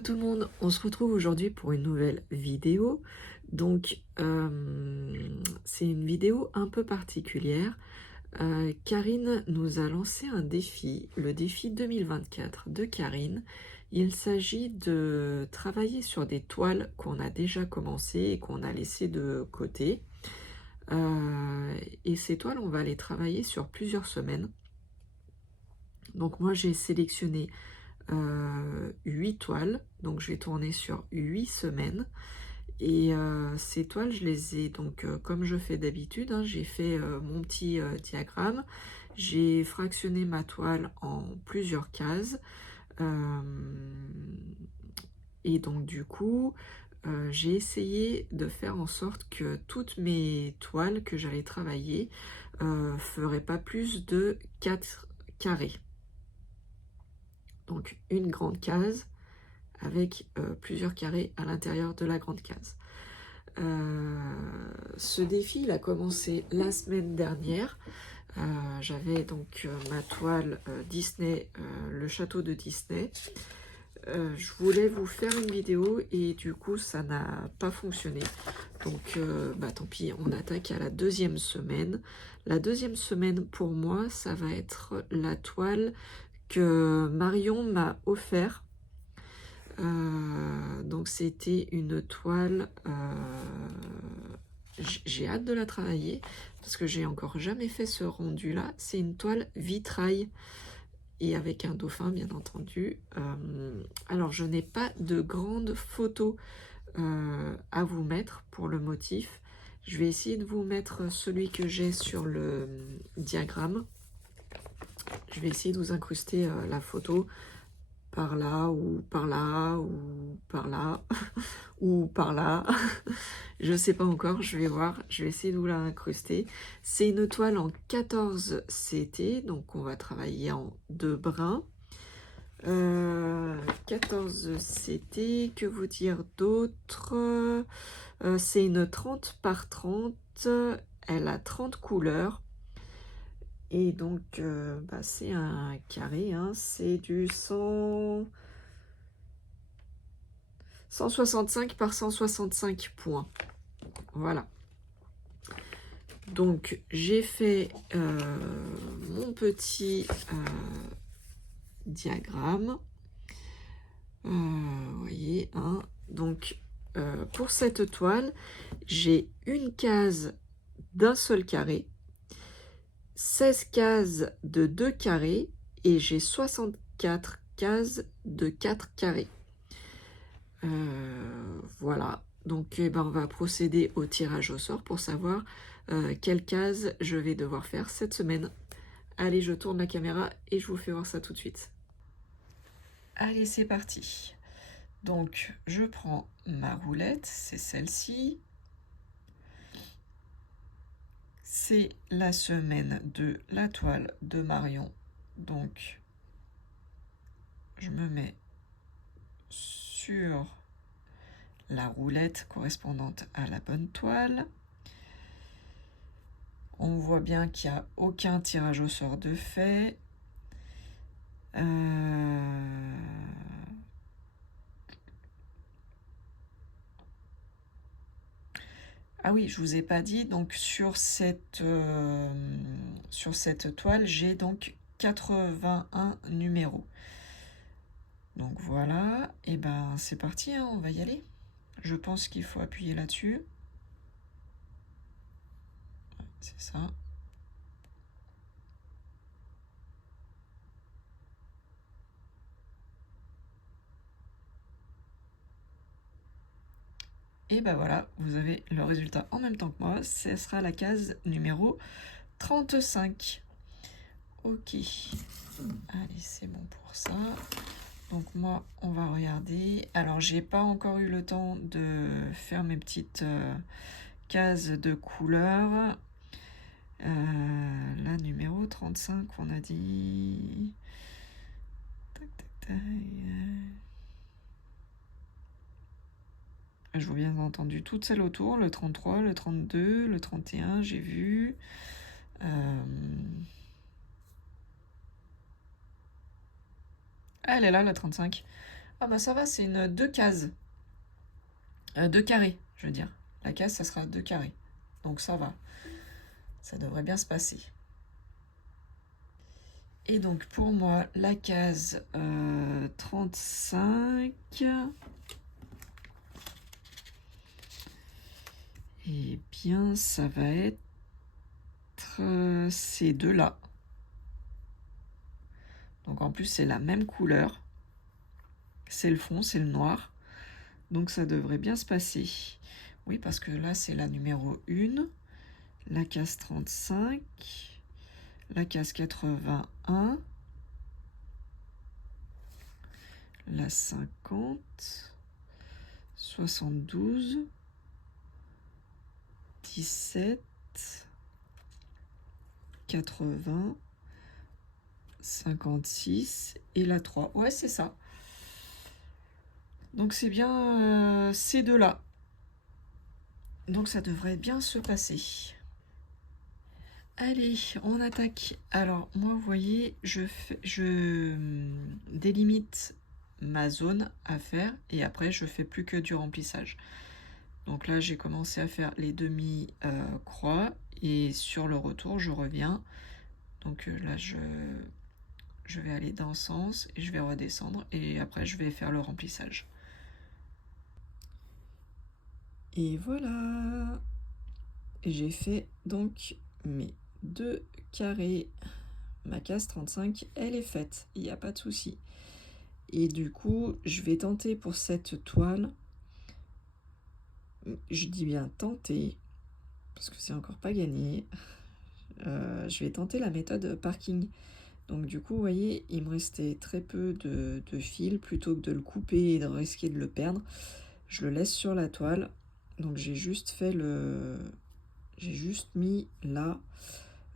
Coucou tout le monde, on se retrouve aujourd'hui pour une nouvelle vidéo. Donc, c'est une vidéo un peu particulière. Karine nous a lancé un défi, le défi 2024 de Karine. Il s'agit de travailler sur des toiles qu'on a déjà commencé et qu'on a laissé de côté. Et ces toiles, on va les travailler sur plusieurs semaines. Donc moi, j'ai sélectionné 8 toiles, donc je vais tourner sur 8 semaines. Et ces toiles, je les ai donc comme je fais d'habitude, hein, j'ai fait mon petit diagramme, j'ai fractionné ma toile en plusieurs cases, euh, et donc du coup, j'ai essayé de faire en sorte que toutes mes toiles que j'allais travailler feraient pas plus de 4 carrés. Donc une grande case avec plusieurs carrés à l'intérieur de la grande case. Ce défi, il a commencé la semaine dernière. J'avais donc ma toile Disney, le château de Disney. Je voulais vous faire une vidéo et du coup ça n'a pas fonctionné. Donc tant pis, on attaque à la deuxième semaine. La deuxième semaine pour moi, ça va être la toile que Marion m'a offert. Donc c'était une toile, j'ai hâte de la travailler parce que j'ai encore jamais fait ce rendu là. C'est une toile vitrail et avec un dauphin bien entendu. Alors je n'ai pas de grandes photos à vous mettre pour le motif. Je vais essayer de vous mettre celui que j'ai sur le diagramme. Je vais essayer de vous incruster la photo par là ou par là ou par là ou par là. Je sais pas encore, je vais voir, je vais essayer de vous la incruster. C'est une toile en 14 CT, donc on va travailler en 2 brins. 14 CT, que vous dire d'autre? C'est une 30 par 30, elle a 30 couleurs. Et donc, c'est un carré, hein, c'est du 165 par 165 points. Voilà. Donc, j'ai fait mon petit diagramme. Vous voyez, hein. Donc, pour cette toile, j'ai une case d'un seul carré, 16 cases de 2 carrés et j'ai 64 cases de 4 carrés. Voilà, donc on va procéder au tirage au sort pour savoir quelle case je vais devoir faire cette semaine. Allez, je tourne la caméra et je vous fais voir ça tout de suite. Allez, c'est parti. Donc, je prends ma roulette, c'est celle-ci. C'est la semaine de la toile de Marion. Donc, je me mets sur la roulette correspondante à la bonne toile. On voit bien qu'il n'y a aucun tirage au sort de fait. Ah oui, je vous ai pas dit, donc sur cette toile, j'ai donc 81 numéros. Donc voilà, et ben c'est parti, hein, on va y aller. Je pense qu'il faut appuyer là-dessus. C'est ça. Et ben voilà, vous avez le résultat en même temps que moi. Ce sera la case numéro 35. Ok. Allez, c'est bon pour ça. Donc moi, on va regarder. Alors, j'ai pas encore eu le temps de faire mes petites cases de couleurs. La numéro 35, on a dit... Tac, tac, tac. Je vous bien entendu toutes celles autour, le 33, le 32, le 31, j'ai vu. Ah, elle est là, la 35. Ah bah ça va, c'est une 2 cases. 2 carrés, je veux dire. La case, ça sera 2 carrés. Donc ça va. Ça devrait bien se passer. Et donc pour moi, la case 35, eh bien ça va être ces deux-là. Donc en plus c'est la même couleur. C'est le fond, c'est le noir. Donc ça devrait bien se passer. Oui, parce que là c'est la numéro 1, la case 35, la case 81, la 50, 72, 17, 80, 56 et la 3. Ouais, c'est ça. Donc c'est bien ces deux-là. Donc ça devrait bien se passer. Allez, on attaque. Alors moi, vous voyez, je délimite ma zone à faire et après je fais plus que du remplissage. Donc là, j'ai commencé à faire les demi-croix et sur le retour, je reviens. Donc là, je vais aller dans ce sens et je vais redescendre et après je vais faire le remplissage. Et voilà, j'ai fait donc mes 2 carrés. Ma case 35, elle est faite, il n'y a pas de souci. Et du coup, je vais tenter pour cette toile, je dis bien tenter, parce que c'est encore pas gagné, je vais tenter la méthode parking. Donc du coup, vous voyez, il me restait très peu de fil. Plutôt que de le couper et de risquer de le perdre, je le laisse sur la toile. Donc j'ai juste mis là,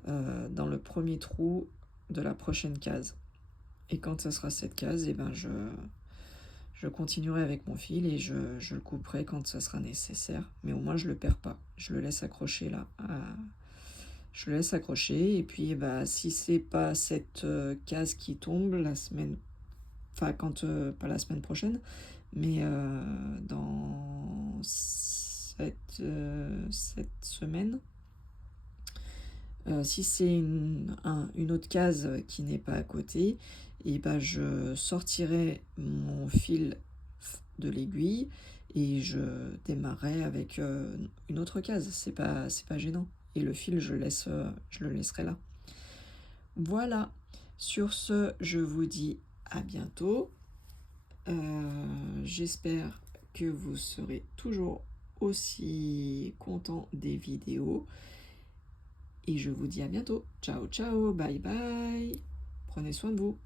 dans le premier trou de la prochaine case. Et quand ça sera cette case, et ben je continuerai avec mon fil et je le couperai quand ça sera nécessaire. Mais au moins je le perds pas. Je le laisse accrocher là. Je le laisse accrocher et puis bah, si c'est pas cette case qui tombe la semaine, enfin quand pas la semaine prochaine, mais dans cette semaine, si c'est une autre case qui n'est pas à côté, et bah, je sortirai mon fil de l'aiguille et je démarrerai avec une autre case. C'est pas gênant. Et le fil, je le laisserai là. Voilà. Sur ce, je vous dis à bientôt. J'espère que vous serez toujours aussi content des vidéos. Et je vous dis à bientôt. Ciao, ciao, bye bye. Prenez soin de vous.